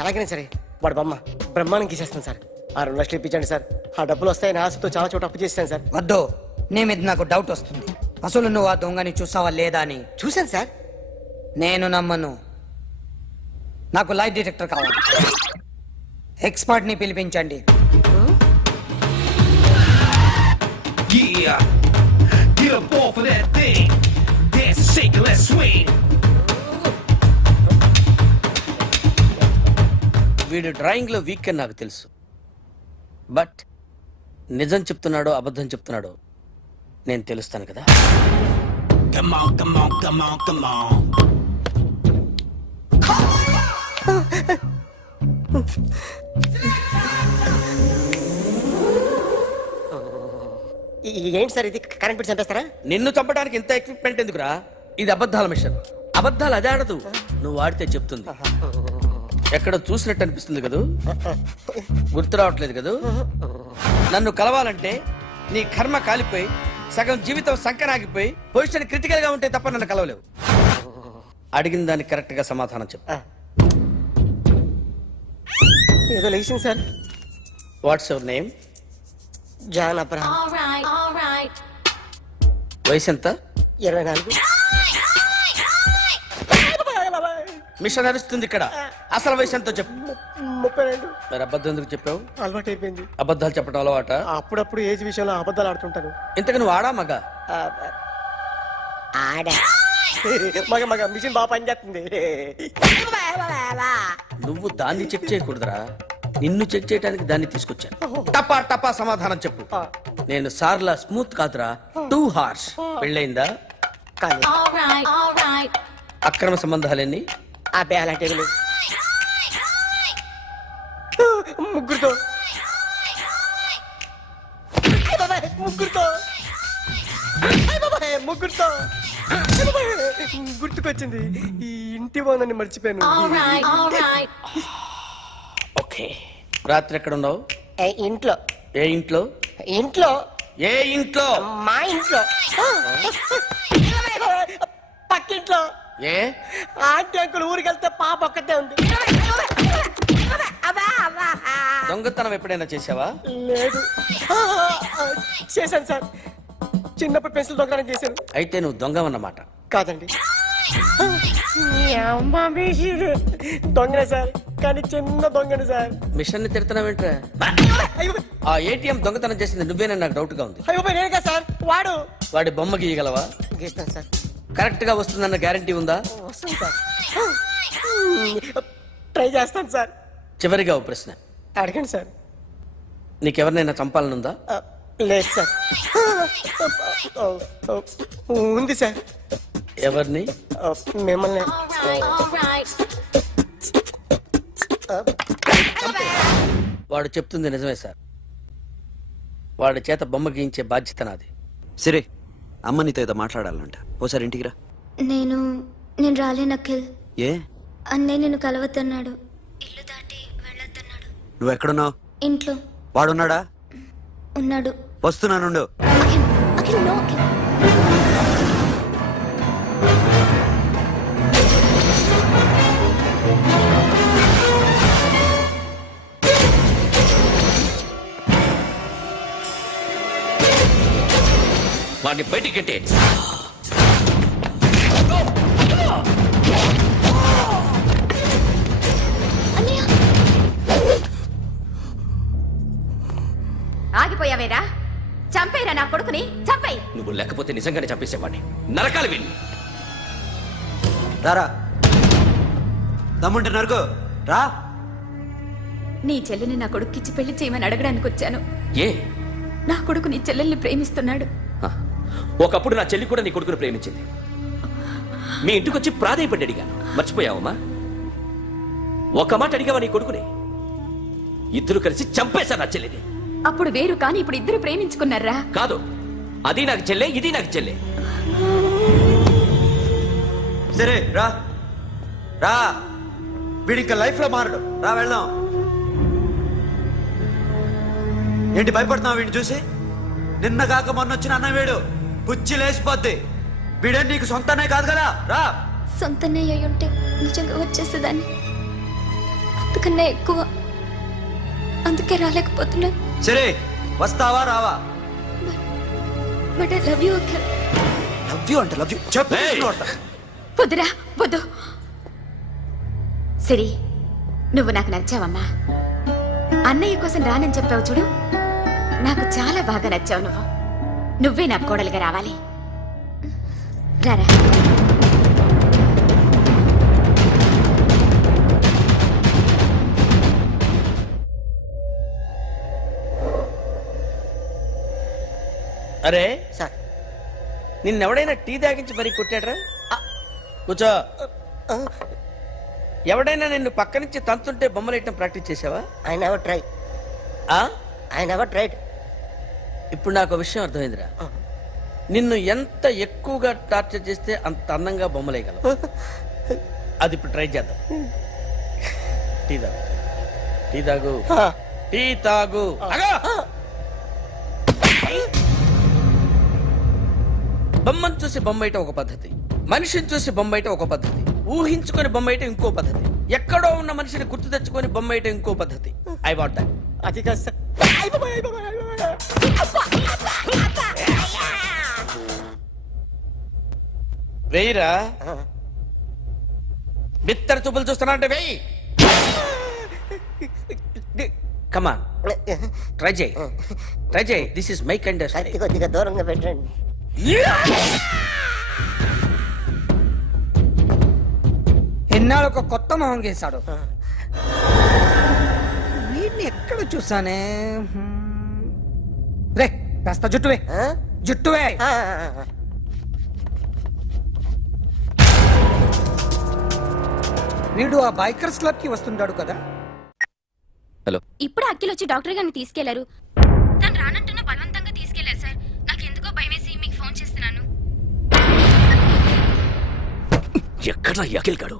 ఎలాగైనా సరే వాడు బొమ్మ బ్రహ్మాండం గీసేస్తాను సార్. ఆ 2 లక్షలు ఇప్పించండి సార్. ఆ డబ్బులు వస్తాయని ఆశతో చాలా చోట అప్పు చేస్తాను సార్. వద్దు, నీ మీద నాకు డౌట్ వస్తుంది. అసలు నువ్వు ఆ దొంగని చూసావా లేదా అని. చూశాను సార్. నేను నమ్మను. నాకు లైట్ డిటెక్టర్ కావాలి. ఎక్స్పర్ట్ ని పిలిపించండి. Yeah, get up off of that thing. Dance and shake and let's swing. వీడు డ్రాయింగ్ లో వీక్ అని నాకు తెలుసు. బట్ నిజం చెప్తున్నాడో అబద్ధం చెప్తున్నాడో నేను తెలుస్తాను కదా. Come on, come on, come on, come on. ఏంటి సార్ ఇది? కరెంట్ బిల్ చంపేస్తారా? నిన్ను చంపడానికి ఇంత ఎక్విప్మెంట్ ఎందుకురా? ఇది అబద్ధాల మిషన్. అబద్ధాలు అదే ఆడదు, నువ్వు ఆడితే చెప్తుంది. ఎక్కడ చూసినట్టు అనిపిస్తుంది కదూ, గుర్తు రావట్లేదు కదూ. నన్ను కలవాలంటే నీ కర్మ కాలిపోయి సగం జీవితం సంకరాగిపోయి పొజిషన్ క్రిటికల్ గా ఉంటే తప్ప నన్ను కలవలేవు. అడిగిన దానికి కరెక్ట్ గా సమాధానం చెప్పు. ఏదో లేచింది sir. What's your name? John Abraham. వయసు ఎంత? 24. మిషన్ నడుస్తుంది ఇక్కడ. అసలు వయసు ఎంతో చెప్పు. 32. మరి అబద్ధం ఎందుకు చెప్పావు? అలవాటు అయిపోయింది. అబద్ధాలు చెప్పడం అలవాట? అప్పుడప్పుడు ఏజ్ విషయంలో అబద్ధాలు ఆడుతుంటాను. ఇంతకు నువ్వు ఆడా మగ? ఆడా. మగ మిషన్ బాగా పనిచేస్తుంది. నువ్వు దాన్ని చెక్ చేయకూడదురా, నిన్ను చెక్ చేయడానికి దాన్ని తీసుకొచ్చాను. టపా టపా సమాధానం చెప్పు. నేను సార్లా స్మూత్ కాదురా, టూ హార్ష్. పెళ్ళయిందా? అక్రమ సంబంధాలన్నీ? అబ్బే అలాంటి ముగ్గురుతో ముగ్గురుతో గుర్తుకొచ్చింది. ఈ ఇంటి బాగుందని మర్చిపోయాను. ఓకే, రాత్రి ఎక్కడ ఉన్నావు? ఇంట్లో. ఏ ఇంట్లో? ఇంట్లో. ఏ ఇంట్లో? మా ఇంట్లో. పక్కింట్లో. ఏ ఆంటీ అంకుల్ ఊరికి వెళ్తే పాప ఒక్కతే ఉంది. దొంగతనం ఎప్పుడైనా చేసావా? లేదు. చేశాను సార్. చిన్నప్పుడు పెన్సిల్ దొంగతనం చేశాను. అయితే నువ్వు దొంగవన్నమాట. కాదండి, దొంగనే సార్, కానీ చిన్న దొంగని సార్. మిషన్ ని తిడుతున్నావేంట్రా? ఆ ఏటీఎం దొంగతనం చేసింది నువ్వేనని నాకు డౌట్ గా ఉంది. అయ్యో నేనే సార్. వాడి బొమ్మ గీయగలవా? గీస్తాను సార్. కరెక్ట్ గా వస్తుందన్న గ్యారంటీ ఉందా? వస్తుంది సార్. ట్రై చేస్తాను సార్. చివరిగా ఓ ప్రశ్న అడగండి సార్. నీకెవరినైనా చంపాలనుందా? లేదు సార్. ఉంది సార్. ఎవరిని? మిమ్మల్ని. వాడు చెప్తుంది నిజమే సార్. వాడి చేత బొమ్మ గీయించే బాధ్యత నాది. సరే, అమ్మ నీతో ఏదో మాట్లాడాలంట. ఓసారి ఇంటికి రా. నేను రాలేను అఖిల్. ఏ? అన్నయ్య నిన్ను కలవద్దన్నాడు. ఇల్లు దాటి వెళ్ళొద్దన్నాడు. నువ్వు ఎక్కడున్నావు? ఇంట్లో. వాడున్నాడా? ఉన్నాడు. వస్తున్నానుండు. అఖిల్, అఖిల్, నో అఖిల్. వాడిని బయటికి గట్టే. ఆగిపోయావేరా? చంపేరా నా కొడుకుని, చంపేయి. నువ్వు లేకపోతే నిజంగానే చంపేసేవాడిని. నరకాలి వీడిని. రారా, దమ్ముంటే నరుకు రా. నీ చెల్లిని నా కొడుక్కిచ్చి పెళ్లి చేయమని అడగడానికి వచ్చాను. ఏ? నా కొడుకు నీ చెల్లెల్ని ప్రేమిస్తున్నాడు. ఒకప్పుడు నా చెల్లి కూడా నీ కొడుకుని ప్రేమించింది. మీ ఇంటికి వచ్చి ప్రాధాయపడి అడిగాను. మర్చిపోయావమ్మా? ఒక మాట అడిగావా నీ కొడుకుని? ఇద్దరు కలిసి చంపేశా నా చెల్లిని. అప్పుడు వేరు, కానీ ఇప్పుడు ఇద్దరు ప్రేమించుకున్నారా? కాదు, అది నాకు చెల్లె, ఇది నాకు చెల్లె. సరే రా రా, వీడి ఇంకా లైఫ్ లో మారడు. రా వెళ్దాం. ఏంటి భయపడుతున్నావు వీడిని చూసి? నిన్న కాక మొన్న వచ్చిన అన్న వీడు పుచ్చి లేచిపోద్ది. వీడే నీకు సొంతనే కాదు కదా. రా. సొంతనే అయి ఉంటే నిజంగా వచ్చేసేదాన్ని. నాకన్నా ఎక్కువ. అందుకే రాలేకపోతున్నాను. సరే వస్తావా రావా? But I love you uncle. Love you అంటే లవ్ యూ చెప్పు. ఏయ్! వద్దురా వద్దు. సిరి, నువ్వు నాకు నచ్చావమ్మా. అన్నయ్య కోసం రానని చెప్పావు చూడు, నాకు చాలా బాగా నచ్చావు. నువ్వే నా కోడలుగా రావాలి. రారా. అరే సార్ నిన్నెవడైనా టీ తాగించి మరీ కొట్టాడ్రా? కూర్చో. ఎవడైనా నిన్ను పక్క నుంచి తంతుంటే బొమ్మలేయటం ప్రాక్టీస్ చేసావా? I never try. ఆ? I never tried. ఇప్పుడు నాకు విషయం అర్థమైందిరా. నిన్ను ఎంత ఎక్కువగా టార్చర్ చేస్తే అంత అందంగా బొమ్మలేయగలవు. అది ఇప్పుడు ట్రై చేద్దాం. టీ తాగు, టీ తాగు, టీ తాగు. అగో! బొమ్మను చూసి బొమ్మేయటం ఒక పద్ధతి, మనిషిని చూసి బొమ్మేయటం ఒక పద్ధతి, ఊహించుకొని బొమ్మేయటం ఇంకో పద్ధతి, ఎక్కడో ఉన్న మనిషిని గుర్తు తెచ్చుకొని బొమ్మేయటం ఇంకో పద్ధతి. I want that. అది కాదు సార్. వెయ్యిరా. బిత్తర చూపులు చూస్తున్నా అంటే వెయ్యి. కమాన్, ట్రై చేయి, ట్రై చేయి. This is my kind of కత్తి కొద్దిగా దూరంగా పెట్టండి. ఎన్నాళ్ళు ఒక కొత్త మొహం గీశాడు. వీడిని ఎక్కడ చూసానే? రే కాస్త జుట్టువే, జుట్టువే. వీడు ఆ బైకర్స్ క్లబ్ కి వస్తుంటాడు కదా. ఇప్పుడు అఖిల్ వచ్చి డాక్టర్ గారిని తీసుకెళ్లారు. తను రానంటున్న బలవంతంగా తీసుకెళ్లారు సార్. నాకు ఎందుకో భయం వేసి మీకు ఫోన్ చేస్తున్నాను. ఎక్కడ అఖిల్ గాడు?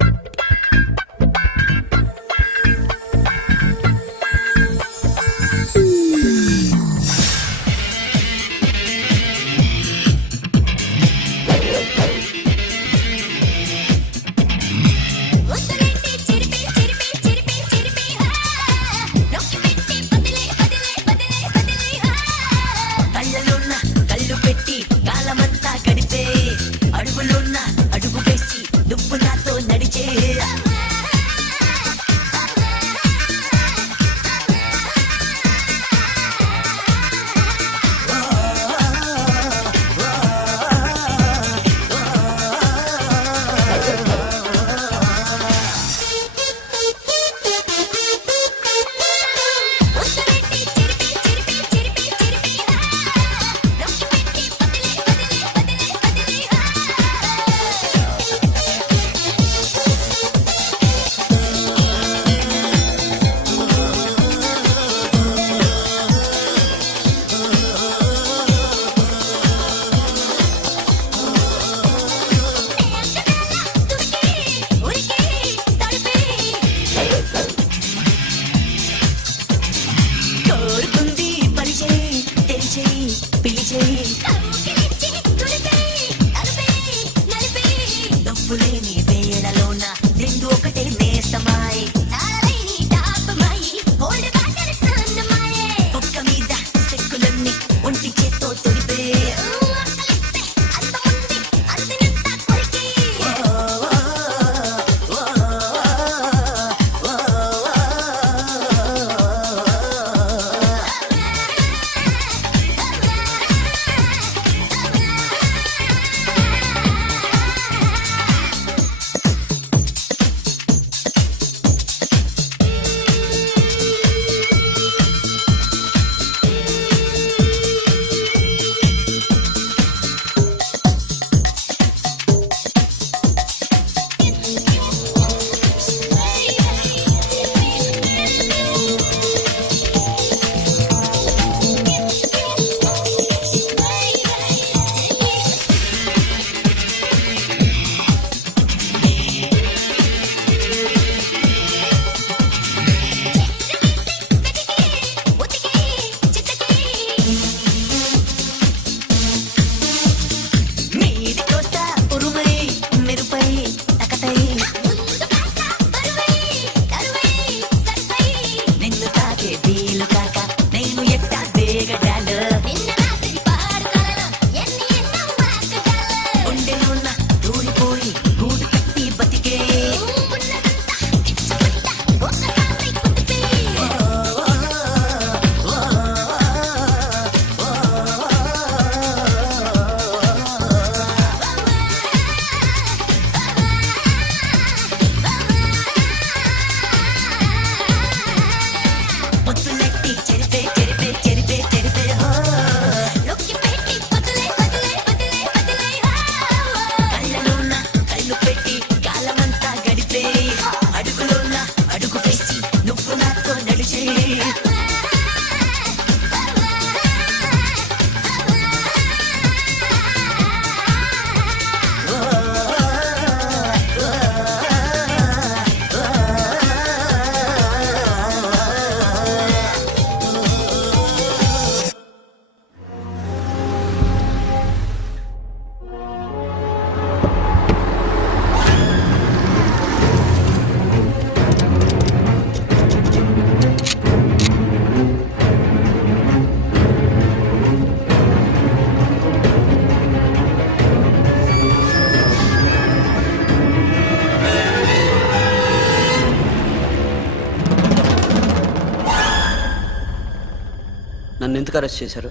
ఎందుకు అరెస్ట్ చేశారు?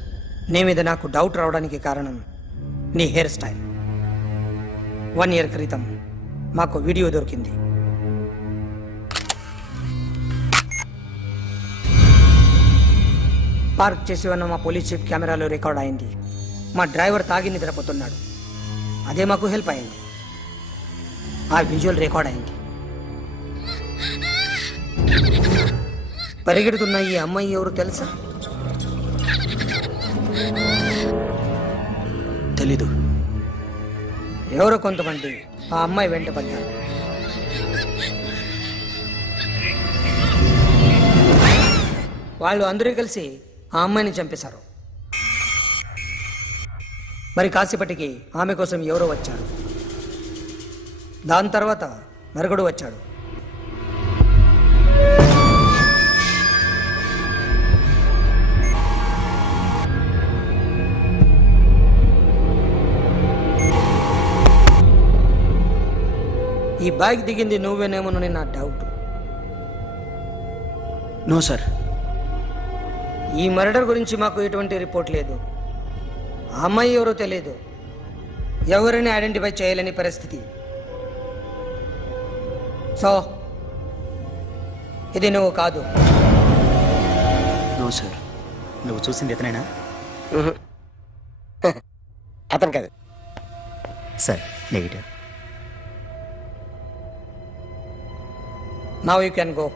నీ మీద నాకు డౌట్ రావడానికి కారణం నీ హెయిర్ స్టైల్. 1 year క్రితం మాకు వీడియో దొరికింది. పార్క్ చేసి ఉన్న మా పోలీస్ జీప్ కెమెరాలో రికార్డ్ అయింది. మా డ్రైవర్ తాగి నిద్రపోతున్నాడు. అదే మాకు హెల్ప్ అయింది. ఆ విజువల్ రికార్డ్ అయింది. పరిగెడుతున్న ఈ అమ్మాయి ఎవరు తెలుసా? తెలీదు. ఎవరో కొంతమంది ఆ అమ్మాయి వెంట పడ్డారు. వాళ్ళు అందరూ కలిసి ఆ అమ్మాయిని చంపేశారు. మరి కాసేపటికి ఆమె కోసం ఎవరో వచ్చారు. దాని తర్వాత మరొకడు వచ్చాడు. ఈ బైక్ దిగింది నువ్వేనేమోనని నా డౌట్. No sir. ఈ మర్డర్ గురించి మాకు ఎటువంటి రిపోర్ట్ లేదు. ఆ అమ్మాయి ఎవరో తెలియదు. ఎవరిని ఐడెంటిఫై చేయలేని పరిస్థితి. సో ఇది నువ్వు కాదు. No sir. నువ్వు చూసింది ఇతనేనా? అతను కాదు. Sir negative. Now you can go.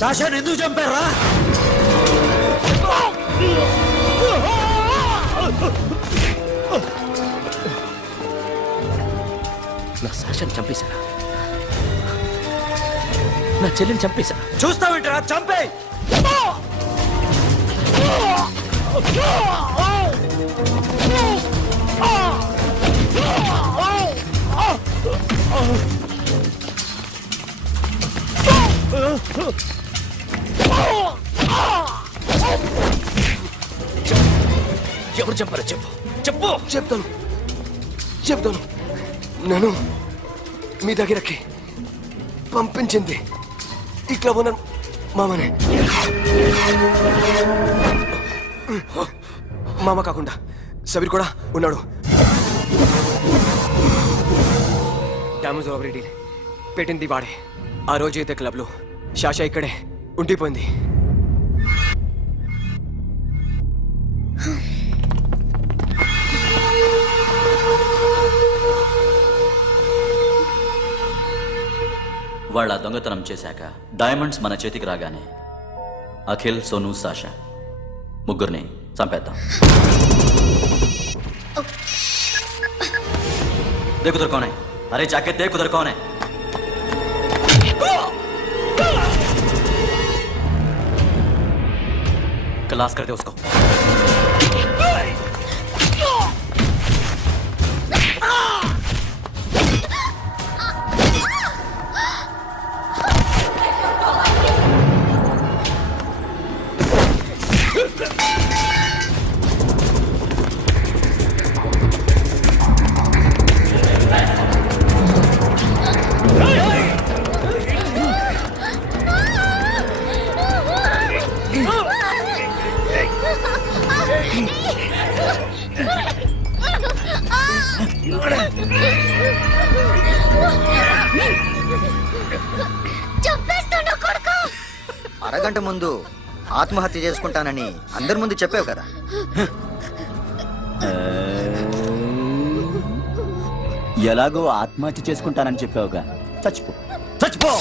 సాషాని ఎందుకు చంపారా? నా సాషాన్ని చంపేశారా? నా చెల్లిని చంపేశారా? చూస్తావేంట్రా? చంపే. ఎవరు చంపారో చెప్పు. చెప్పు. చెప్తాను. నేను మీ దగ్గరకి పంపించింది ఇట్లా ఉన్న మామనే. మామ కాకుండా సబీర్ కూడా ఉన్నాడు. డ్యామేజ్ ఓవర్ పెట్టింది వాడే. ఆ రోజు అయితే క్లబ్లో శాషా ఇక్కడే ఉండిపోయింది. వాళ్ళ దొంగతనం చేశాక డైమండ్స్ మన చేతికి రాగానే అఖిల్, సోను, సాషా ముగ్గురిని చంపేద్దాం. देख उधर कौन है? अरे जाके देख उधर कौन है? क्लास कर दे उसको. అరగంట ముందు ఆత్మహత్య చేసుకుంటానని అందరి ముందు చెప్పావు కదా. ఎలాగో ఆత్మహత్య చేసుకుంటానని చెప్పావుగా, చచ్చిపో చచ్చిపో.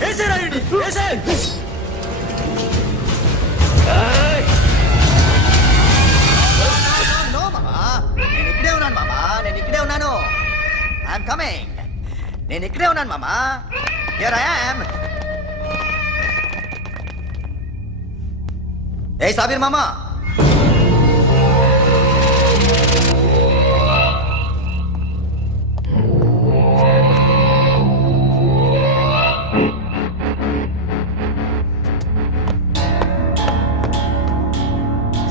వేసేరా వీడిని, వేసేయ్. No, మామా నేను ఇక్కడే ఉన్నాను మామా, నేను ఇక్కడే ఉన్నాను. I'm coming. నేను ఇక్కడే ఉన్నాను మామా. Here I am. ఏ సాబీర్ మామా,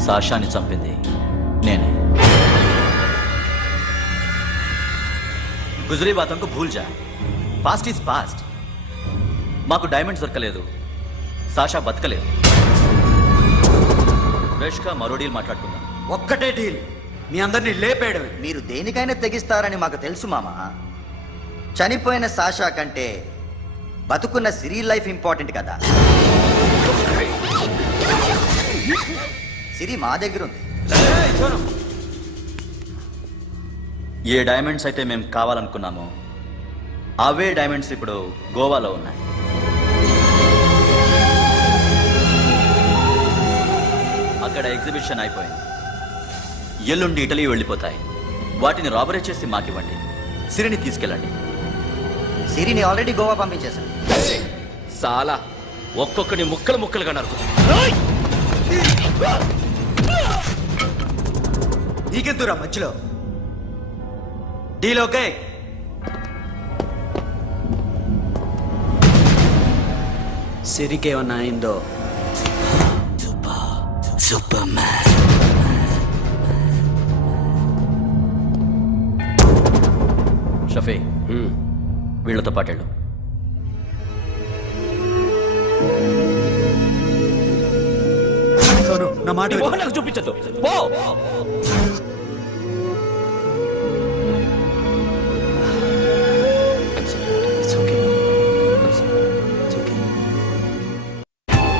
సాషాని చంపింది నేనే. గుజరీ బాతంకు భూల్ జా. Past is past. మాకు డైమండ్స్ దొరకలేదు, సాషా బతకలేదు. ఫ్రెష్గా మరో డీల్ మాట్లాడుకుందాం. ఒక్కటే డీల్, మీ అందరినీ లేపేయడమే. మీరు దేనికైనా తెగిస్తారని మాకు తెలుసు మామా. చనిపోయిన సాషా కంటే బతుకున్న సిరి లైఫ్ ఇంపార్టెంట్ కదా. సిరి మా దగ్గర ఉంది. ఏయ్, సోను. ఏ డైమండ్స్ అయితే మేము కావాలనుకున్నామో అవే డైమండ్స్ ఇప్పుడు గోవాలో ఉన్నాయి. అక్కడ ఎగ్జిబిషన్ అయిపోయింది. ఎల్లుండి ఇటలీ వెళ్ళిపోతాయి. వాటిని రాబరీ చేసి మాకివ్వండి. సిరిని తీసుకెళ్ళండి. సిరిని ఆల్రెడీ గోవా పంపించేశాను. సాలా ఒక్కొక్కని ముక్కలు ముక్కలుగా నరుకు. నీకెందురా మధ్యలో? Deal okay. సిరికేమన్నా అయిందో షఫీ, వీళ్ళతో పాటేళ్ళు. సోను, నా మాట నీ విను. మొహం నాకు చూపించద్దు. పో.